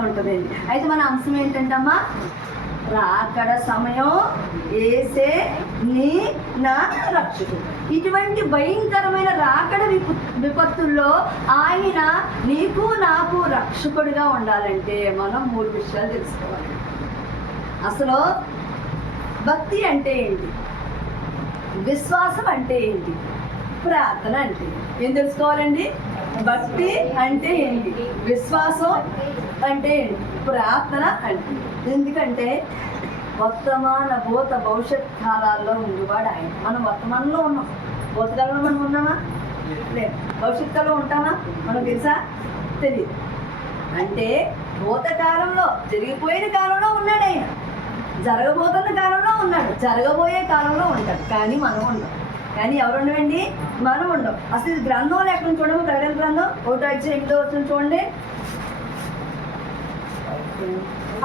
ఉంటుందండి అయితే మన అంశం ఏంటంటమ్మా? రాకడ సమయం ఏసే నీ నా రక్షకుడు. ఇటువంటి భయంకరమైన రాకడ విపత్ విపత్తుల్లో ఆయన నీకు నాకు రక్షకుడిగా ఉండాలంటే మనం మూడు విషయాలు తెలుసుకోవాలి. అసలు భక్తి అంటే ఏంటి? విశ్వాసం అంటే ఏంటి? ప్రార్థన అంటే ఏం తెలుసుకోవాలండి? భక్తి అంటే ఏంటి? విశ్వాసం అంటే ప్రార్థన అంటే ఎందుకంటే వర్తమాన భూత భవిష్యత్ కాలాల్లో ఉండేవాడు ఆయన. మనం వర్తమానంలో ఉన్నాం. భూతకాలంలో మనం ఉన్నామా? లేదు. భవిష్యత్ కాలంలో ఉంటామా? మనకు తెలుసా? తెలియదు అంటే భూతకాలంలో జరిగిపోయిన కాలంలో ఉన్నాడు ఆయన. జరగబోతున్న కాలంలో ఉన్నాడు. జరగబోయే కాలంలో ఉంటాడు. కానీ మనం ఉండం. కానీ ఎవరు ఉండవండి? మనం ఉండం. అసలు ఇది గ్రంథంలో ఎక్కడ చూడము ప్రకటన గ్రంథం? ఒకటో వచ్చి ఎనిమిదో వచ్చిన చూడండి.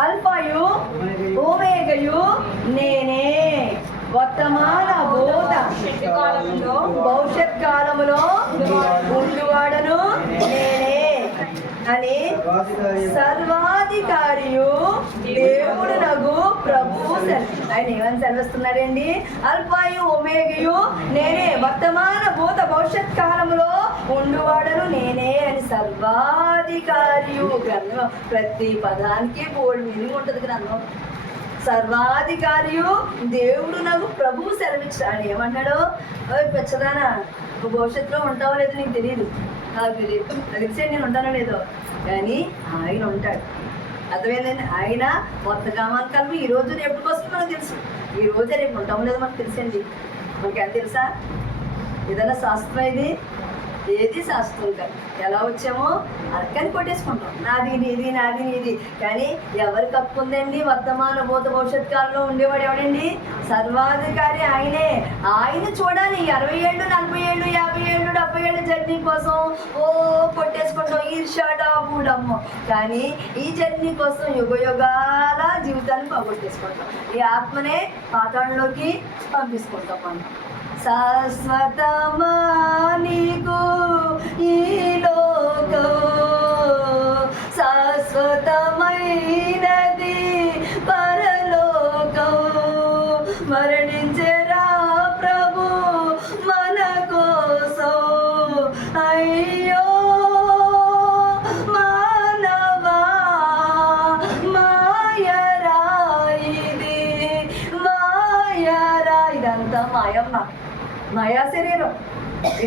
అల్పాయు ఓమేగయు నేనే. వర్తమాన బోధ. భవిష్యత్ కాలములో ఉండువాడను నేనే. అని సర్వాధికారియు. దేవుడు నగు ప్రభు ఆయన ఏమని సెలవిస్తున్నాడండి? అల్పాయు ఒమేగయు నేనే వర్తమాన భూత భవిష్యత్ కాలంలో ఉండువాడను నేనే అని సర్వాధికారియు గ్రంథం. ప్రతి పదానికి బోల్డ్ మీనింగ్ ఉంటుంది గ్రంథం. సర్వాధికారియు దేవుడు నాకు ప్రభు సెలవిచ్చాడు. ఏమన్నాడు పెచ్చదానా భవిష్యత్తులో ఉంటావో లేదో నీకు తెలియదు తెలిసే నేను ఉంటానో లేదో. కానీ ఆయన ఉంటాడు. అర్థమైందండి ఆయన కొత్త గ్రామాల కలిపి. ఈ రోజు రేపు కోసం మనకు తెలుసు. ఈ రోజే రేపు ఉంటాం లేదో మనకు తెలుసండి. మనకి ఎంత తెలుసా? ఏదైనా శాస్త్రం ఇది? ఏది శాస్త్రం కాదు ఎలా వచ్చామో అక్కని కొట్టేసుకుంటాం. నాది నీది నాది నీది. కానీ ఎవరికి హక్కు ఉందండి? వర్తమాన భూత భవిష్యత్ కాలంలో ఉండేవాడు ఎవడండి? సర్వాధికారి ఆయనే. ఆయన చూడాలి. అరవై ఏళ్ళు నలభై ఏళ్ళు యాభై ఏళ్ళు డెబ్బై ఏళ్ళు జర్నీ కోసం ఓ కొట్టేసుకుంటాం. ఈర్షాట పూడమ్మ కానీ ఈ జర్నీ కోసం యుగ యుగాల జీవితాన్ని పోగొట్టేసుకుంటాం. ఈ ఆత్మనే పాతాళంలోకి పంపించుకుంటాం మనం. శాశ్వతమా నీకు ఈ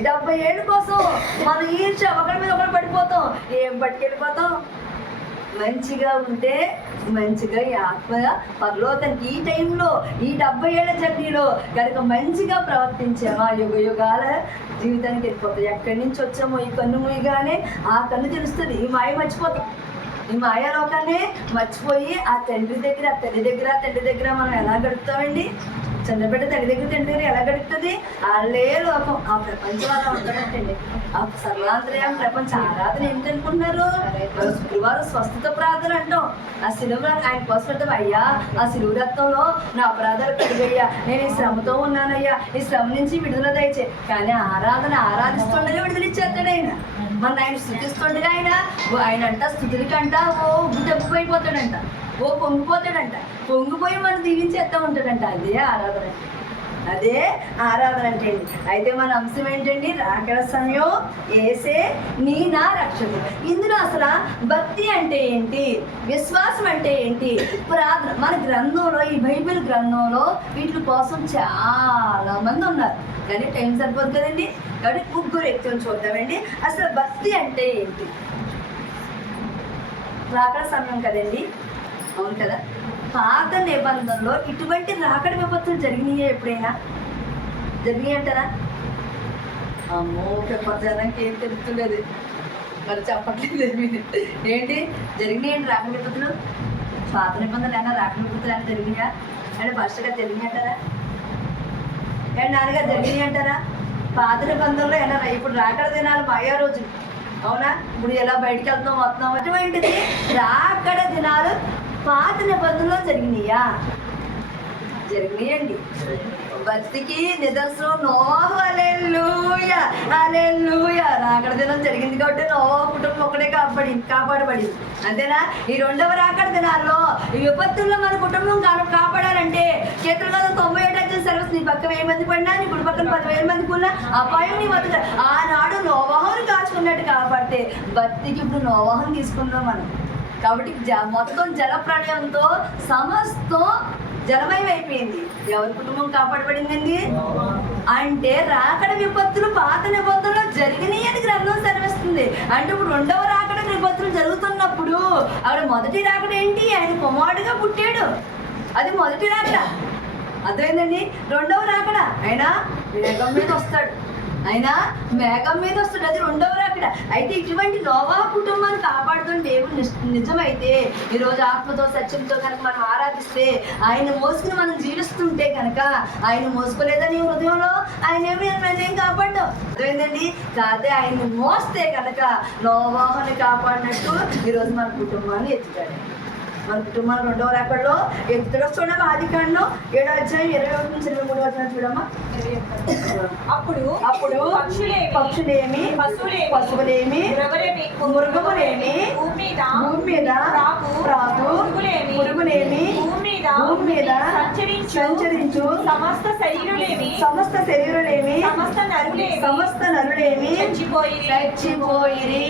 డెబ్బై ఏళ్ళ కోసం మనం ఈర్చ ఒకరి మీద ఒకరు పడిపోతాం. ఏం పట్టుకెళ్ళిపోతాం? మంచిగా ఉంటే మంచిగా ఈ ఆత్మ పరలోకానికి ఈ టైంలో ఈ డెబ్బై ఏళ్ళ జర్నీలో కనుక మంచిగా ప్రవర్తించామా యుగ యుగాల జీవితానికి వెళ్ళిపోతాం. ఎక్కడి నుంచి వచ్చామో ఈ కన్ను ముయ్యగానే ఆ కన్ను తెలుస్తుంది. ఈ మాయ మర్చిపోతాం. ఈ మాయాలోకాన్ని మర్చిపోయి ఆ తండ్రి దగ్గర ఆ తల్లి దగ్గర తండ్రి దగ్గర మనం ఎలా గడుపుతామండి? చంద్రబిడ్డ తల్లి దగ్గర తండ్రి ఎలా గడుపుతుంది? వాళ్ళే లోకం ఆ ప్రపంచం అలా ఉండదంటండి ఆ సర్వాంతర్యం ప్రపంచ ఆరాధన ఏంటనుకుంటున్నారు శుక్రవారం స్వస్థత ప్రార్థన అంటాం. ఆ సిలువ ఆయన కోసం పెడతాం అయ్యా ఆ సిలువు రక్తంలో నా అపరాధాలు పెరిగయ్యా నేను ఈ శ్రమతో ఉన్నానయ్యా. ఈ శ్రమ నుంచి విడుదల దయచే. కానీ ఆరాధన ఆరాధిస్తుండగా విడుదల ఇచ్చేస్తాడు ఆయన. మన ఆయన స్థుతిస్తుండగా ఆయన ఆయన అంట స్థుతులకంట ఓ ఉబ్బిపోయిపోతాడంట ఓ పొంగిపోతాడంట. పొంగిపోయి మనం దీవించేస్తా ఉంటాడంట. అదే ఆరాధన. అదే ఆరాధన అంటే అండి. అయితే మన అంశం ఏంటండి? రాకడ సమయం. ఏసే నీ నా రక్షకుడు. ఇందులో అసలు భక్తి అంటే ఏంటి? విశ్వాసం అంటే ఏంటి? ప్రార్థన మన గ్రంథంలో ఈ బైబిల్ గ్రంథంలో వీటి కోసం చాలా మంది ఉన్నారు. కానీ టైం సరిపోదు కదండి. కాబట్టి ముగ్గురు వ్యక్తులను చూద్దామండి. అసలు భక్తి అంటే ఏంటి? రాకడ సమయం కదండి. అవును కదా? పాత నిబంధనలో ఇటువంటి రాకడ విపత్తులు జరిగినాయా ఎప్పుడైనా? జరిగినాయి అంటారా? అమ్మో పెప్పర్ జనానికి ఏం తెలుస్తుండేది మరి చెప్పట్లేదు ఏంటి? జరిగినాయండి రాకడ విపత్తులు పాత నిబంధనలు అయినా రాకడ విపత్తులు అయినా జరిగినాయా? అంటే ఫస్ట్గా జరిగినాయి అంటారా? ఏంటి నాన్నగారు జరిగినాయి అంటారా? పాత నిబంధనలో ఏమైనా ఇప్పుడు రాకడ దినాలు మాయా రోజులు. అవునా? ఇప్పుడు ఎలా బయటికి వెళ్తాం వస్తున్నాం అటువంటిది రాకడ దినాలు పాత నిబంధనలో జరిగినాయా? జరిగినాయండి. భక్తికి నిదర్శనం. నోవాహు అలెల్లుయ అలెల్లుయ రాకడ దినం జరిగింది కాబట్టి నోవాహు కుటుంబం ఒకటే కాపాడి కాపాడబడింది అంతేనా? ఈ రెండవ రాకడ దినాల్లో ఈ విపత్తుల్లో మన కుటుంబం కాపాడాలంటే చేతులు తొంభై ఏడు వచ్చిన సర్వస్ నీ పక్కన వెయ్యి మంది పడినా నీ కుడి పక్కన పదివేల మంది ఉన్నా అపాయం నీ బతుక. ఆనాడు నోవాహుని కాచుకున్నట్టు కాపాడితే భక్తికి ఇప్పుడు నోవాహుని తీసుకున్నాం మనం. కాబట్టి జ- మొత్తం జల ప్రళయంతో సమస్తం జలమయం అయిపోయింది ఎవరి కుటుంబం కాపాడబడిందండి? అంటే రాకడ విపత్తులు పాత నిబంధనలో జరిగినాయి అని గ్రంథం సెలవిస్తుంది. అంటే ఇప్పుడు రెండవ రాకడ విపత్తులు జరుగుతున్నప్పుడు ఆవిడ మొదటి రాకడ ఏంటి? ఆయన కుమారుడుగా పుట్టాడు. అది మొదటి రాకడ. అర్థమైందండి? రెండవ రాకడ. ఆయన మేఘం మీద వస్తాడు. ఆయన మేఘం మీద వస్తాడు. అది రెండవ రాకడ అయితే ఇటువంటి నోవా కుటుంబాన్ని కాపాడుతున్న దేవుడు నిజమైతే ఈరోజు ఆత్మతో సత్యంతో కనుక మనం ఆరాధిస్తే ఆయన మోసుకుని మనం జీవిస్తుంటే కనుక ఆయన మోసుకోలేదని హృదయంలో ఆయన ఏమి ఏం కాపాడడం అర్థమైందండి? కాదే ఆయన మోస్తే కనుక నోవాహుని కాపాడినట్టు ఈరోజు మన కుటుంబాన్ని ఎత్తుతాడు. మన కుటుంబాన్ని రెండవ రాకడలో ఎత్తుగా చూడమ్మా ఆది కాండం ఏడో అధ్యాయం ఇరవై ఒకటి నుంచి ఇరవై మూడు వచ్చిన చూడమ్మా. అప్పుడు అప్పుడు పక్షులేమి పక్షులేమి పశువులేమి మృగములేమి భూమి మీద ప్రాకు పురుగులేమి భూమి మీద సంచరించు సంచరించు సమస్త శరీరులేమి సమస్త శరీరులేమి సమస్త నరులేమి సమస్త నరులేమి చచ్చిపోయి చచ్చిపోయిరి.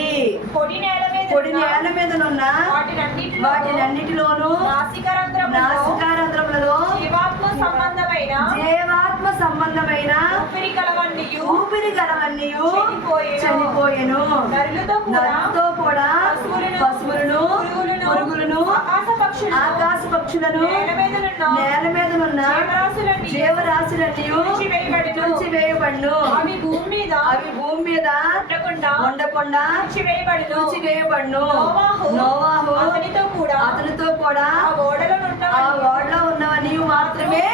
పొడి నేల పొడి నేల మీదనున్న వాటినన్నిటిలో వాటినన్నిటిలోను నాసికారంధ్రములలో జీవాత్మ సంబంధమైన జీవాత్మ సంబంధమైన ఊపిరి గలవన్నీయు చనిపోయెను. చనిపోయెను నరులతో కూడా పశువులను, పురుగులను, ఆకాశ పక్షులను, నేల నేల మీదనున్న జీవరాశులన్నీ తుడిచివేయబడును. తుడిచివేయబడును అవి భూమి మీద అవి భూమి మీద ఉండకుండా ఉండకుండా తుడిచివేయబడును. తుడిచివేయబడును నోవాహు అతనితో కూడా అతనితో కూడా ఆ ఓడలో ఆ మాత్రమే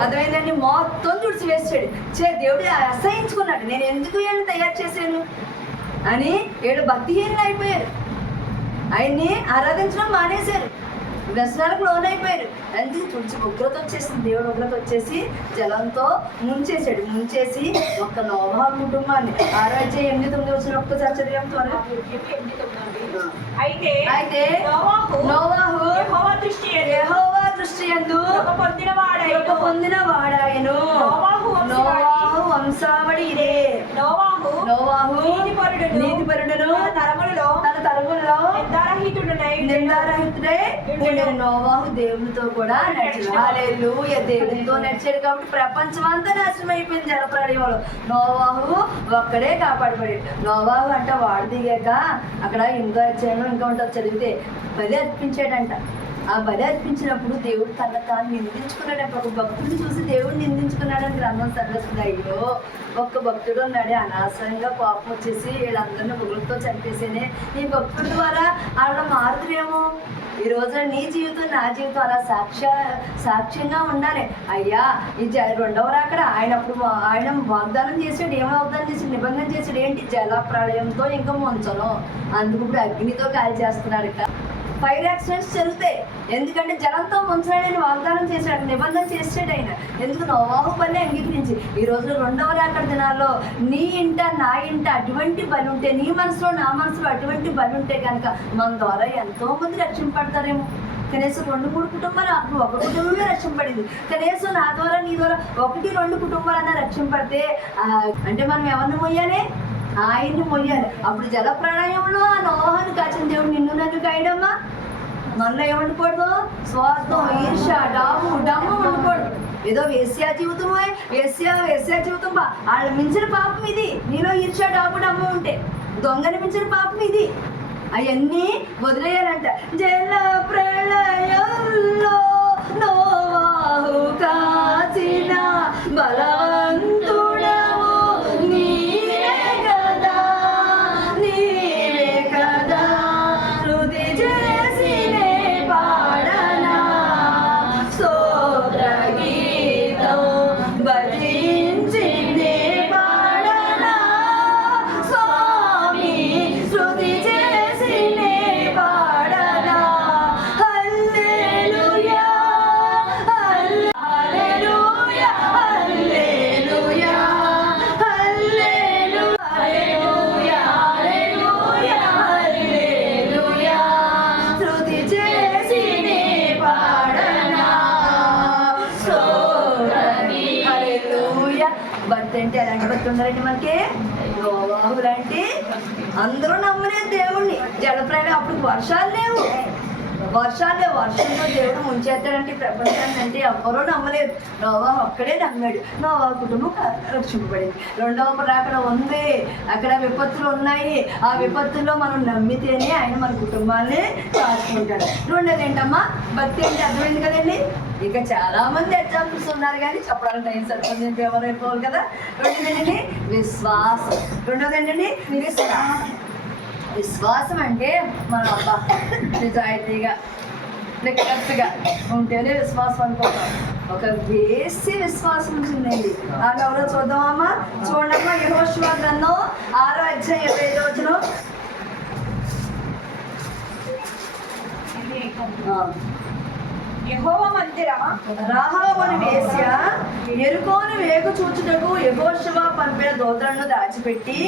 అర్థమైందండి? మొత్తం తుడిచి వేసాడు చే దేవుడు అసహించుకున్నాడు. నేను ఎందుకు వీళ్ళని తయారు చేశాను? అని వీళ్ళు భక్తిహీనులు అయిపోయారు. ఆయన్ని ఆరాధించడం మానేశారు. వ్యసనాలకు లోనైపోయారు. అందుకే తుడిచి ఉగ్రత వచ్చేసింది? దేవుడు ఉగ్రత వచ్చేసి జలంతో ముంచేశాడు. ముంచేసి ఒక్క నోభా కుటుంబాన్ని. ఆరాధ్య ఎనిమిది తొమ్మిది వచ్చిన ఒక్కసారి చదివాం త్వరగా. అయితే అయితే నోవాహు నోవాహు దృష్టి యెహోవా యందు కృప పొందిన పొందిన వాడాయను నోవాహు వంశావళి. ఇదే. నోవాహు నోవాహు నీతిపరుడును, నీతిపరుడును. తన తరములలో తన తరములలో నిర్ధారహితుడునై నిందారహితుడే ఉండెను. నోవాహు దేవునితో కూడా నడిచాడు. దేవునితో నడిచాడు కాబట్టి ప్రపంచం అంతా నాశనం అయిపోయింది జలప్రళయంలో నోవాహు ఒక్కడే కాపాడబడాడు నోవాహు అంటే వాడు దిగాక అక్కడ ఇంకో అధ్యాయంలో ఇంకా ఉంటుంది. చదివితే బలి అర్పించాడంట. ఆ బలి అర్పించినప్పుడు దేవుడు తన తాను నిందించుకున్నాడు. ఒక భక్తుడిని చూసి దేవుడు నిందించుకున్నాడని గ్రంథం సర్వస్తుంది అయ్యో ఒక్క భక్తుడు ఉన్నాడే అనవసరంగా కోపం వచ్చేసి వీళ్ళందరినీ పొగులతో చంపేసేనే. ఈ భక్తుడి ద్వారా ఆవిడ మారుతురేమో? ఈ రోజున నీ జీవితం నా జీవితం అలా సాక్ష్య సాక్ష్యంగా ఉండాలి. అయ్యా ఈ జ రెండవ రాకడ ఆయన అప్పుడు ఆయన వాగ్దానం చేసాడు ఏం వాగ్దానం చేసాడు నిబంధన చేసాడు ఏంటి? జల ప్రళయంతో ఇంకా ముంచను. అందుకు ఇప్పుడు అగ్నితో కాల్ చేస్తున్నాడు ఇక ఫైర్ యాక్సిడెంట్స్ జరుగుతాయి. ఎందుకంటే జలంతో ముంచడాడని వాగ్దానం చేశాడు నిబంధన చేసాడు ఆయన. ఎందుకు? నోవాహు పని అంగీకరించి. ఈ రోజు రెండవ రాకడ దినాల్లో నీ ఇంట నా ఇంట అటువంటి బలి ఉంటే నీ మనసులో నా మనసులో అటువంటి బలి ఉంటే కనుక మన ద్వారా ఎంతో మంది రక్షింపడతారేమో కనీసం రెండు మూడు కుటుంబాలు అప్పుడు ఒక కుటుంబమే రక్షింపడింది కనీసం నా ద్వారా నీ ద్వారా ఒకటి రెండు కుటుంబాలన్నా రక్షింపడితే అంటే మనం ఎవరిని మొయ్యాలి? ఆయన్ని మొయ్యాలి. అప్పుడు జల ప్రళయంలో ఆ నోహాన్ని కాచిన దేవుడు నిన్ను నన్ను కాయడమ్మా. మనలో ఏమండకూడదు స్వార్థం ఈర్ష డాము డమ్ము ఉండకూడదు ఏదో వేస్యా జీవితమే వేస్యా వేస్యా జీవితం బా. వాళ్ళు మించిన పాపం ఇది. నీలో ఈర్ష డాము డమ్ము ఉంటే. దొంగని మించిన పాపం ఇది. అవన్నీ వదిలేయాలంట. జల ప్రళయంలో భక్తి అంటే ఎలాంటి భక్తి ఉండాలండి మనకి? నోవాహు లాంటి అందరూ నమ్మలేదు దేవుణ్ణి. జలప్రాయం అప్పుడు వర్షాలు లేవు. వర్షాలు లేవు. వర్షంతో దేవుడు ముంచేస్తాడంటే ప్రపంచాన్ని అంటే ఎవ్వరూ నమ్మలేదు. నోవా ఒక్కడే నమ్మాడు. నోవా కుటుంబం క- రక్షింపబడింది. రెండవ రాకడ ఉంది. అక్కడ విపత్తులు ఉన్నాయి. ఆ విపత్తుల్లో మనం నమ్మితేనే ఆయన మన కుటుంబాన్ని కాచుకుంటాడు. రెండోది ఏంటమ్మా? భక్తి అంటే అర్థమైంది కదండి. ఇంకా చాలా మంది ఎగ్జాంపుల్స్ ఉన్నారు కానీ చెప్పడానికి టైం సరిపోతుంది. ఎవరు అయిపోవాలి కదా? రెండోది ఏంటండి విశ్వాసం. రెండోది ఏంటండి విశ్వాసం. విశ్వాసం అంటే మన అబ్బా నిజాయితీగా నిక్కట్టుగా ఉంటేనే విశ్వాసం అనుకుంటాం. ఒక వేసి విశ్వాసం ఉంటుందండి. ఆమె ఎవరో చూద్దామమ్మా చూడమ్మా యహోశివ గ్రంథం ఆరో అధ్యాయం ఇరవై ఐదు రోజులు యహోవ మందిర రాహాబుని వేశ్య ఎరుకోను వేగు చూచుటకు యహోశివ పంపిన దోతలను దాచిపెట్టి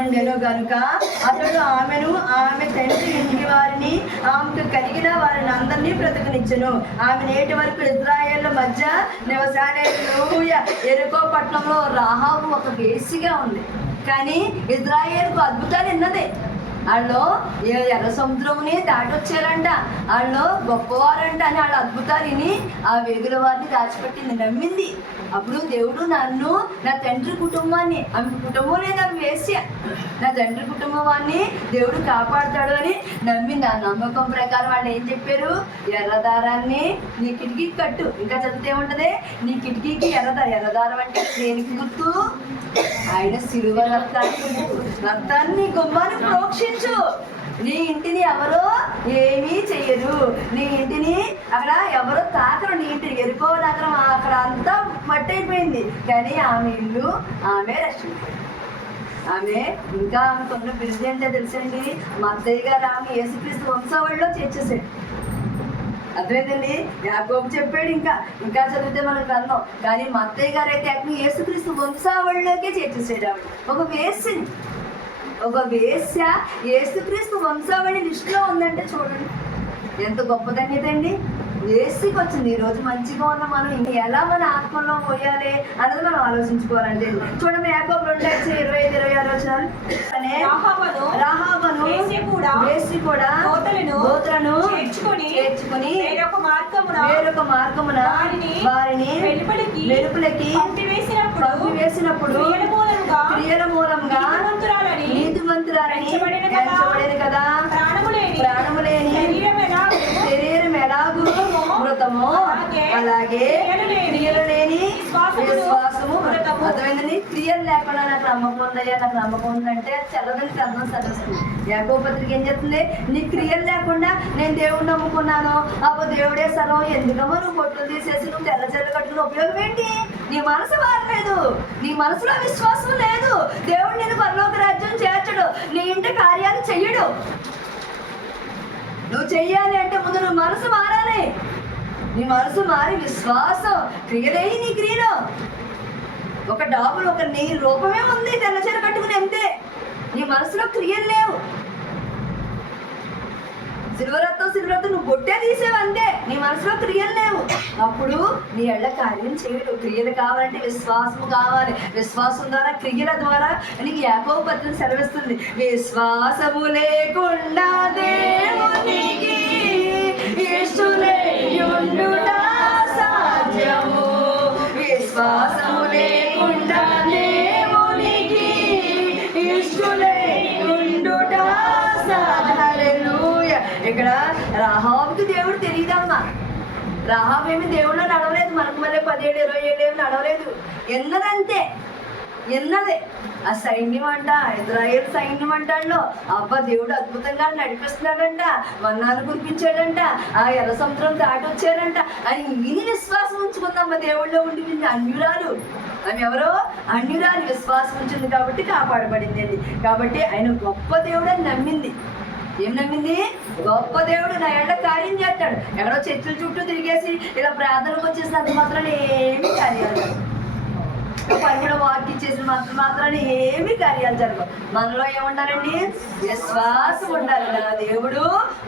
ఉండెను గనుక. అతడు ఆమెను ఆమె తండ్రి ఇంటి వారిని ఆమెకు కలిగిన వారిని అందరినీ బ్రతకనిచ్చను. ఆమె నేటి వరకు ఇజ్రాయేళ్ళ మధ్య నివసాలు ఎరుకో పట్టణంలో రాహావు ఒక వేసిగా ఉంది. కానీ ఇజ్రాయేల్కు అద్భుతాలు ఎన్నదే. వాళ్ళు ఎర్ర సముద్రముని దాటొచ్చారంట. వాళ్ళు గొప్పవారంట అని వాళ్ళ అద్భుతాలు విని ఆ వేగుల వారిని దాచిపెట్టింది నమ్మింది. అప్పుడు దేవుడు నన్ను నా తండ్రి కుటుంబాన్ని ఆమె కుటుంబం లేదా వేసి నా తండ్రి కుటుంబాన్ని దేవుడు కాపాడుతాడు అని నమ్మింది. ఆ నమ్మకం ప్రకారం వాళ్ళు ఏం చెప్పారు? ఎర్రదారాన్ని నీ కిటికీకి కట్టు. ఇంకా చదివితే ఏముంటది? నీ కిటికీకి ఎర్రదారం. ఎర్రదారం అంటే దేనికి గుర్తు? ఆయన సిలువ రక్తాన్ని రక్తాన్ని గుమ్మాన్ని ప్రోక్షించు. నీ ఇంటిని ఎవరో ఏమీ చెయ్యరు. నీ ఇంటిని అక్కడ ఎవరో తాకరు. నీ ఇంటిని ఎరుకో అక్కడ అంతా మట్టి అయిపోయింది కానీ ఆమె ఇల్లు ఆమె రక్షించారు ఆమె ఇంకా ఆమెకు ఉన్న బిజీ అంటే తెలుసండి? మా అత్తయ్య గారు ఆమె యేసుక్రీస్తు వంశవాళ్ళలో చేర్చేసాడు అర్థమైందండి? యాకోబు చెప్పాడు ఇంకా. ఇంకా చదివితే మనం గ్రంథం. కానీ మా అత్తయ్య గారు అయితే ఏకంగా యేసుక్రీస్తు వంశావళిలోకే చేర్చేసాడు ఆవిడ. ఒక వేసింది ఒక వేశ్య యేసుక్రీస్తు వంశావళి లిస్టులో ఉందంటే చూడండి. ఎంత గొప్ప ధన్యత అండి వేసికి వచ్చింది. ఈ రోజు మంచిగా ఉన్న మనం ఎలా మన ఆత్మలో పోయాలి అన్నది మనం ఆలోచించుకోవాలండి. చూడండి యాకోబు రెండు వచ్చి ఇరవై ఐదు ఇరవై ఆరు వచ్చినారు. రాహాబును కూడా వేసి కూడా చేర్చుకొని చేర్చుకొని వేరొక మార్గమున వేరొక మార్గమున వారిని వారిని వెలుపలికి వెలుపలికి పంపివేసినప్పుడు పంపివేసినప్పుడు క్రియల మూలముగా క్రియల మూలంగా నీతిమంతురాలని. నీతిమంతురాలని ఎంచబడిన కదా. ఎంచబడిన కదా? ప్రాణము లేని ప్రాణము లేని శరీరం ఎలాగూ? మృతము? అలాగే క్రియలు లేని. విశ్వాసము. లేకుండా నాకు నమ్మకం ఉందయ్యా నాకు నమ్మకం ఉందంటే చల్లదని అర్థం సరిస్తుంది యాకో పత్రిక ఏం చెప్తుంది? నీ క్రియలు లేకుండా నేను దేవుడిని నమ్ముకున్నాను. అప్పుడు దేవుడే సర్వం ఎందుకమ్మా? నువ్వు బొట్లు తీసేసి నువ్వు తెల్ల చెల్ల కట్టుకుని ఉపయోగం ఏంటి? నీ మనసు మారలేదు నీ మనసులో విశ్వాసం లేదు. దేవుడు నేను పరలోక రాజ్యం చేర్చడు. నీ ఇంటి కార్యాలు చెయ్యడు. నువ్వు చెయ్యాలి అంటే ముందు నువ్వు మనసు మారాలి. నీ మనసు మారి విశ్వాసం క్రియలే నీ క్రియలో. ఒక డాబులు ఒక నీ రూపమే ఉంది. తెల్లచీర కట్టుకుని అంతే. నీ మనసులో క్రియలు లేవు. సిల్వరత్నం సిల్వరత్నం నువ్వు బొట్టే తీసేవు అంతే. నీ మనసులో క్రియలు లేవు. అప్పుడు నీ ఎళ్ళ కార్యం చేయడు క్రియలు కావాలంటే విశ్వాసం కావాలి. విశ్వాసం ద్వారా క్రియల ద్వారా నీకు యాకో పత్రం సెలవిస్తుంది. విశ్వాసము లేకుండా దేవునికి సాధ్యము విశ్వాసము లేకుండా దేవునికి ఇష్టలేయుండుట రాహాబు దేవుళ్ళు నడవలేదు మనకు మళ్ళీ పదిహేడు ఇరవై ఏడు ఏమి నడవలేదు. ఎన్నదంతే? ఎన్నదే? ఆ సైన్యం అంట ఇజ్రాయేల్ సైన్యం అంటాడు అబ్బా దేవుడు అద్భుతంగా నడిపిస్తున్నాడంట వన్నాను కురిపించాడంట ఆ ఎర్ర సముద్రం దాటి వచ్చాడంట. అని ఇన్ని విశ్వాసం ఉంచుకుందమ్మ దేవుళ్ళో ఉండి అన్యురాలు? ఆమె ఎవరో? అన్యురాలు. విశ్వాసం ఉంచింది కాబట్టి కాపాడబడింది అండి. కాబట్టి ఆయన గొప్ప దేవుడని నమ్మింది. ఏం నమ్మింది గొప్ప దేవుడు నా ఎండ కార్యం చేస్తాడు. ఎక్కడో చెట్ల చుట్టూ తిరిగేసి ఇలా ప్రార్థనకు వచ్చేసినంత మాత్రం ఏమి కార్యాలు జరగవు. పన్నెండు వాకి చేసిన మాత్రం మాత్రాన్ని ఏమి కార్యాలు జరగవు. మనలో ఏముండాలండి? విశ్వాసం ఉండాలి. నా దేవుడు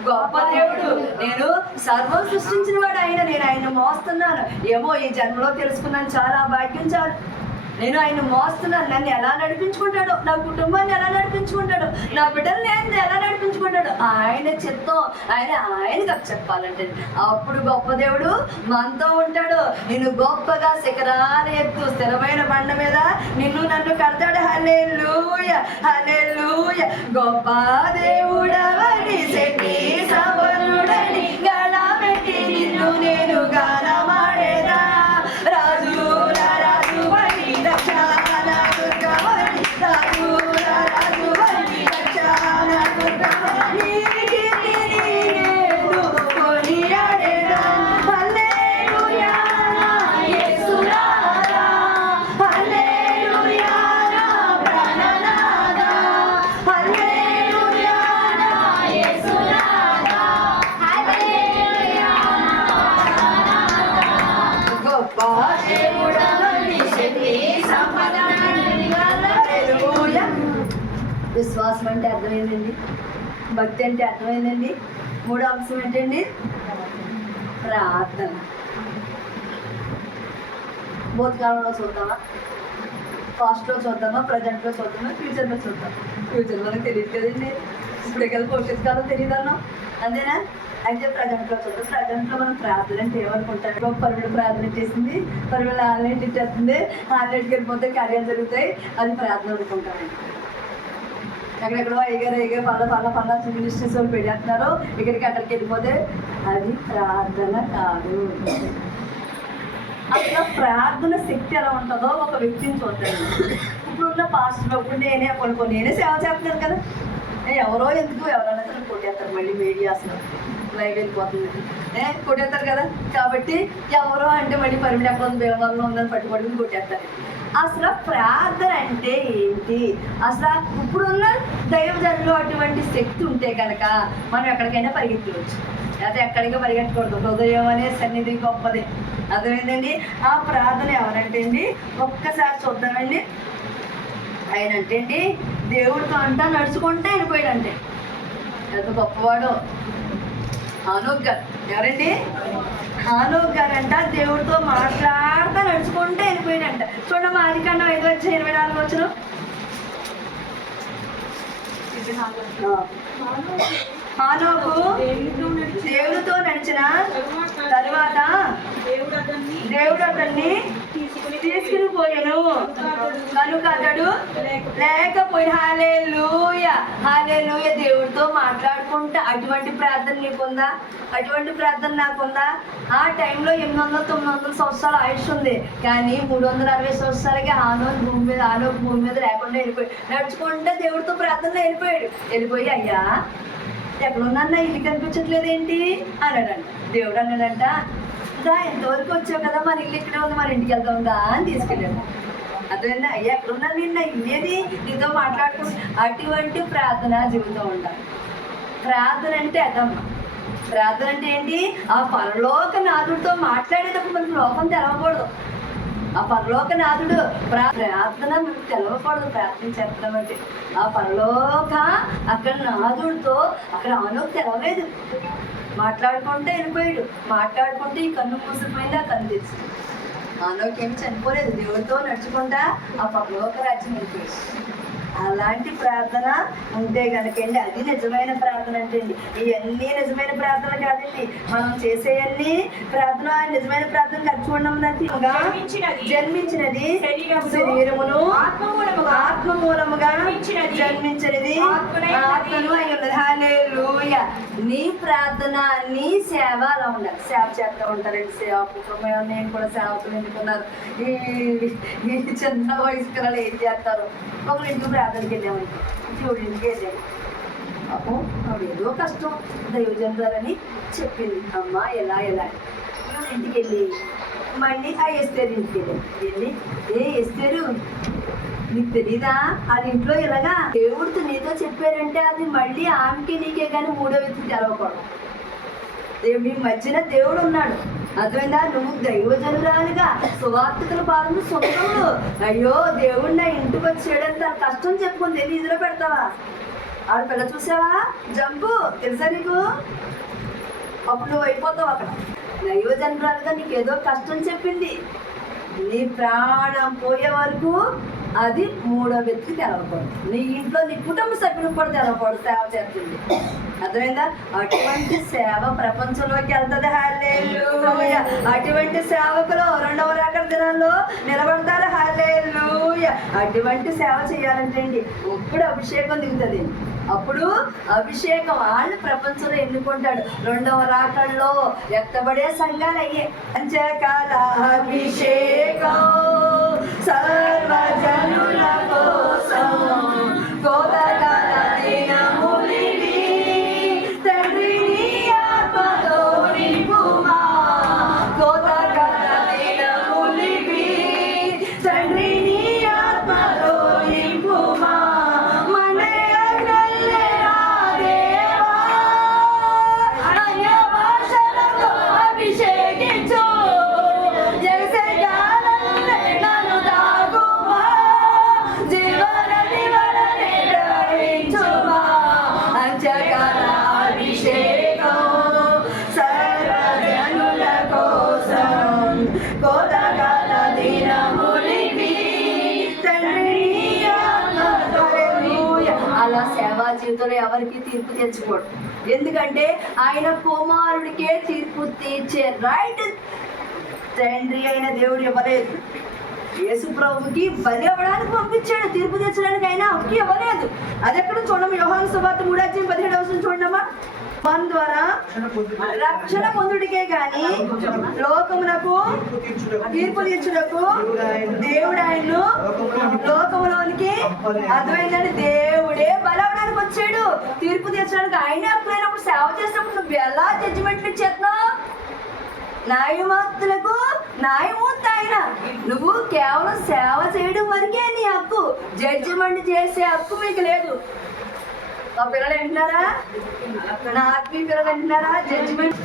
గొప్ప దేవుడు. నేను సర్వం సృష్టించిన వాడు ఆయన. నేను ఆయన మోస్తున్నాను. ఏమో ఈ జన్మలో తెలుసుకున్నాను. చాలా భాగ్యం చాలు. నేను ఆయన మోస్తున్నాను నన్ను ఎలా నడిపించుకుంటాడు నా కుటుంబాన్ని ఎలా నడిపించుకుంటాడు నా బిడ్డల్ని ఆయన ఎలా నడిపించుకుంటాడు ఆయన చిత్తం ఆయన ఆయనకు చెప్పాలంటే అప్పుడు గొప్ప దేవుడు మనతో ఉంటాడు. నేను గొప్పగా శిఖరాల ఎత్తు స్థిరమైన బండ మీద నిన్ను నన్ను కడతాడు హలే లూయ హలే లూయ గొప్ప దేవుడవని శక్తి భక్తి అంటే అర్థమైందండి. మూడో అంశం ఏంటండి? ప్రార్థన. భూతకాలంలో చూద్దామా? పాస్ట్లో చూద్దామా? ప్రజెంట్లో చూద్దామా? ఫ్యూచర్లో చూద్దాం ఫ్యూచర్ మనకు తెలియదు కదండి. ఇప్పుడు ఎక్కడ భవిష్యత్ కాలం తెలియదు అన్నాం. అంతేనా? అయితే ప్రజెంట్లో చూద్దాం. ప్రజెంట్లో మనం ప్రార్థన అంటే ఏమనుకుంటాం? ఒక పరువుడు ప్రార్థన చేసింది. పరువులు ఆన్లైన్ ఇచ్చేస్తుంది ఆన్లైన్కి వెళ్ళిపోతే కార్యాలు జరుగుతాయి. అది ప్రార్థన అనుకుంటామండి ఎక్కడెక్కడో ఎగర ఎగర పల్ల పల్ల పల్ల మినిస్ట్రీస్ వాళ్ళు పెట్టేస్తున్నారు ఇక్కడికి అక్కడికి వెళ్ళిపోతే అది ప్రార్థన కాదు. అసలు ప్రార్థన శక్తి ఎలా ఉంటుందో ఒక వ్యక్తిని చూద్దాం. ఇప్పుడున్న పాస్టర్ ఇప్పుడు నేనే కొన్ని కొన్ని నేనే సేవ చేస్తున్నాను కదా. ఎవరో ఎందుకు ఎవరైనా సరే కొట్టేస్తారు మళ్ళీ మీడియా అసలు లైవ్ వెళ్ళిపోతుంది. ఏ కొట్టేస్తారు కదా. కాబట్టి ఎవరో అంటే మళ్ళీ పరిమిడి ఎక్కడ ఉంది? బేమల్లో ఉందని పట్టుబడి కొట్టేస్తారు. అసలు ప్రార్థన అంటే ఏంటి? అసలు ఇప్పుడున్న దైవజనులు అటువంటి శక్తి ఉంటే కనుక మనం ఎక్కడికైనా పరిగెత్తవచ్చు. లేకపోతే ఎక్కడికి పరిగెట్టకూడదు హృదయం అనే సన్నిధి గొప్పది. అర్థమైందండి? ఆ ప్రార్థన ఎవరంటే అండి? ఒక్కసారి చూద్దామండి ఆయన అంటే అండి దేవుడితో అంటా నడుచుకుంటే వెళ్ళిపోయాడంటే. ఎంత గొప్పవాడు. హానోక్ గారు ఎవరండి? హానోక్ గారు అంట దేవుడితో మాట్లాడుతూ నడుచుకుంటే వెళ్ళిపోయాడంట చూడండి అది కన్నా ఐదు వచ్చిన ఇరవై నాలుగు వచ్చిన. హానోకు దేవుడితో నడిచిన తరువాత దేవుడు అతన్ని తీసుకుని పోయాను. కనుక అతడు లేకపోయిన హాలే లూయ హాలే లూయ దేవుడితో లేకుంటే అటువంటి ప్రార్థన నీకుందా? అటువంటి ప్రార్థన నాకుందా? ఆ టైంలో ఎనిమిది వందల తొమ్మిది వందల సంవత్సరాలు ఆయుష్ ఉంది. కానీ మూడు వందల అరవై సంవత్సరాలకి ఆనో భూమి మీద ఆనో భూమి మీద లేకుండా వెళ్ళిపోయాడు నడుచుకుంటే దేవుడితో ప్రార్థన వెళ్ళిపోయాడు. వెళ్ళిపోయి అయ్యా ఎక్కడున్నా ఇల్లు కనిపించట్లేదు ఏంటి? అన్నాడంట. దేవుడు అన్నాడంట దా ఎంతవరకు వచ్చావు కదా? మన ఇల్లు ఇక్కడే ఉంది మన ఇంటికి వెళ్దాందా అని తీసుకెళ్ళాడు. అదేనా అయ్యా ఎక్కడున్నా నిన్న ఇల్లేది? నీతో మాట్లాడుకుంటు అటువంటి ప్రార్థన జీవితం ఉండాలి. ప్రార్థన అంటే అదమ్మా ప్రార్థన అంటే ఏంటి? ఆ పరలోక నాథుడితో మాట్లాడేటప్పుడు మనకు లోకం తెలవకూడదు. ఆ పరలోక నాథుడు ప్రార్థన మనకు తెలవకూడదు ప్రార్థన చెప్పడం అంటే. ఆ పరలోక అక్కడ నాథుడితో అక్కడ ఆనో తెలవలేదు. మాట్లాడుకుంటే వెళ్ళిపోయాడు. మాట్లాడుకుంటే ఈ కన్ను మూసిపోయింది ఆ కన్ను తెచ్చింది ఆనోకేమి చనిపోలేదు. దేవుడితో నడుచుకుంటా ఆ పరలోక రాజ్యం వెళ్ళిపోయాడు అలాంటి ప్రార్థన ఉంటే కనుకండి అది నిజమైన ప్రార్థన అంటే అండి ఇవన్నీ నిజమైన ప్రార్థన కాదండి. మనం చేసేవన్నీ ప్రార్థన నిజమైన ప్రార్థన ఖర్చు ఉన్నది జన్మించినది. శరీరమును ఆత్మ మూలముగా జన్మించినది. ఆత్మనై అయి ఉన్నది నీ ప్రార్థన నీ సేవ అలా ఉండాలి. సేవ చేస్తూ ఉంటారండి. సేవకులు నేను కూడా సేవకులు ఎందుకున్నారు? ఈ ఈ చిన్న వయసు పిల్లలు ఏం చేస్తారు? ఒకరి ఇంటికి ప్రార్థనకి వెళ్ళామంటే దేవుడి ఇంటికి వెళ్ళాము పాపం ఆవిడ ఏదో కష్టం దైవజనులని చెప్పింది అమ్మ ఎలా ఎలా నేను ఇంటికి వెళ్ళి మళ్ళీ ఆ ఎస్తేరు ఇంటికి వెళ్ళి వెళ్ళి ఏ ఎస్తేరు నీకు తెలీదా అది ఇంట్లో ఇలాగా దేవుడితో నీతో చెప్పారంటే అది మళ్ళీ ఆమెకి నీకే కానీ మూడో వ్యక్తి తెలవకూడదు దేవుడి మధ్యన దేవుడు ఉన్నాడు అర్థమైందా నువ్వు దైవజనురాలుగా సువార్తికుల పాలన సొంతములు. అయ్యో దేవుడు నా ఇంటికి వచ్చాడంత కష్టం చెప్పుకుంది తెలియ ఇదిలో పెడతావా? ఆడ పిల్ల చూసావా? జంపు తెలుసా నీకు? అప్పుడు నువ్వు అయిపోతావు అక్కడ. దైవజనురాలుగా నీకు ఏదో కష్టం చెప్పింది. నీ ప్రాణం పోయే వరకు అది మూడో వ్యక్తి తెలవకూడదు నీ ఇంట్లో నీ కుటుంబ సభ్యులకు కూడా తెలవకూడదు సేవ చేస్తుంది. అర్థమైందా? అటువంటి సేవ ప్రపంచంలోకి వెళ్తుంది. హల్లెలూయ. అటువంటి సేవకులు రెండవ రాకడ దినాల్లో నిలబడతారు. హల్లెలూయ. అటువంటి సేవ చేయాలంటే అండి ఇప్పుడు అభిషేకం దిగుతుంది. అప్పుడు అభిషేకం. వాళ్ళు ప్రపంచంలో ఎన్నుకుంటాడు. రెండవ రాకల్లో ఎత్తబడే సంఘాలు అయ్యే అంచకాల అభిషేకం. సర్వజనుల కోసం గోదా ఎందుకంటే ఆయన కుమారుడికే తీర్పు తీర్చే రైట్ తండ్రి అయిన దేవుడు ఇవ్వలేదు. యేసు ప్రభుకి బలి అవ్వడానికి పంపించాడు. తీర్పు తీర్చడానికి ఆయన హక్కు ఇవ్వలేదు. అది ఎక్కడ చూడము? యోహాను సువార్త మూడాధ్యాయం పదిహేడు అవసరం చూడమ్మా మన ద్వారా రక్షణ పొందుడికే గాని లోకమునకు తీర్పు తీర్చుటకు దేవుడు ఆయన్ను లోకములోనికి అర్థమైందండి దేవుడే బలవడానికి వచ్చాడు. తీర్పు తీర్చడానికి ఆయనే అప్పుడైనప్పుడు సేవ చేసినప్పుడు నువ్వు ఎలా జడ్జిమెంట్లు ఇచ్చేస్తున్నావు న్యాయమూర్తులకు న్యాయమూర్తి ఆయన. నువ్వు కేవలం సేవ చేయడం వరకే నీ హక్కు. జడ్జిమెంట్ చేసే హక్కు మీకు లేదు. మా పిల్లలు వింటున్నారా? నా ఆత్మీయ పిల్లలు వింటున్నారా? జడ్జిమెంట్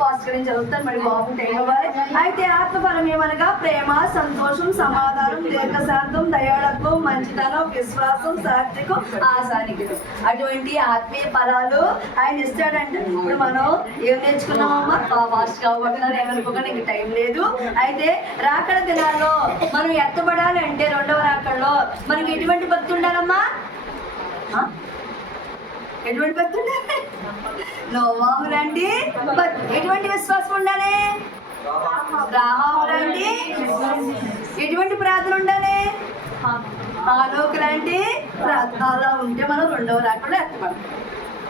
ఫాస్ట్గా నేను చదువుతాను మరి బాబు టైం అయితే ఆత్మఫలం ఏమనగా ప్రేమ సంతోషం సమాధానం దీర్ఘశాంతం దయాళత్వం మంచితనం విశ్వాసం సాత్వికం ఆశానికులు. అటువంటి ఆత్మీయ ఫలాలు ఆయన ఇస్తాడంటే. ఇప్పుడు మనం ఏం నేర్చుకున్నామమ్మా ఫాస్ట్ కాబట్టి ఏమనుకోకుండా ఇంక టైం లేదు. అయితే రాకడ దినాల్లో మనం ఎత్తబడాలి అంటే రెండవ రాకడలో మనకి ఎటువంటి భక్తి ఉండాలమ్మా? ఎటువంటి భక్తి ఉండాలి నోవాహులండి రండి ఎటువంటి విశ్వాసం ఉండాలి? రాహాములండి ఎటువంటి ప్రార్థన ఉండాలి? ఆలోకులంటే ప్రార్థన అలా ఉంటే మనం రెండవ రాకుండా ఎత్తపడం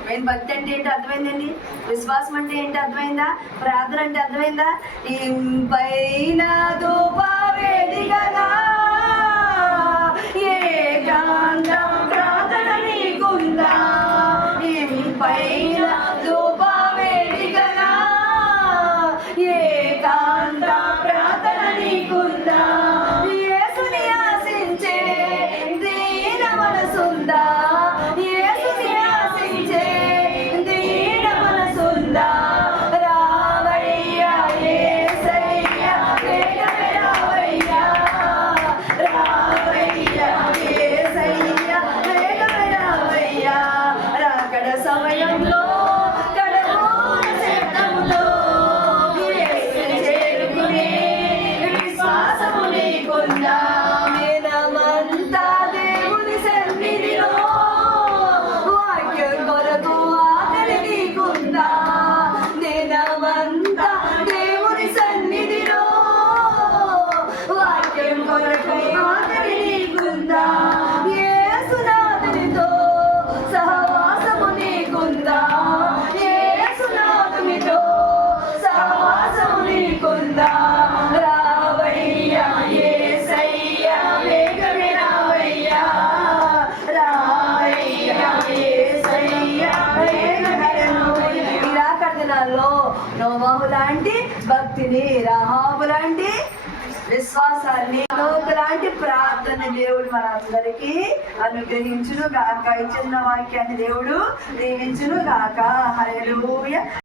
మెయిన్ భక్తి అంటే ఏంటి? అర్థమైందండి? విశ్వాసం అంటే ఏంటి? అర్థమైందా? ప్రార్థన అంటే అర్థమైందా? ఇంపైన పైన ధూపవేదికగా ఏకాంత ప్రార్థన నీకుందా? ప్రార్థన దేవుడు మనందరికీ అనుగ్రహించును గాక ఇచ్చిన వాక్యాన్ని దేవుడు దీవించును గాక హల్లెలూయా.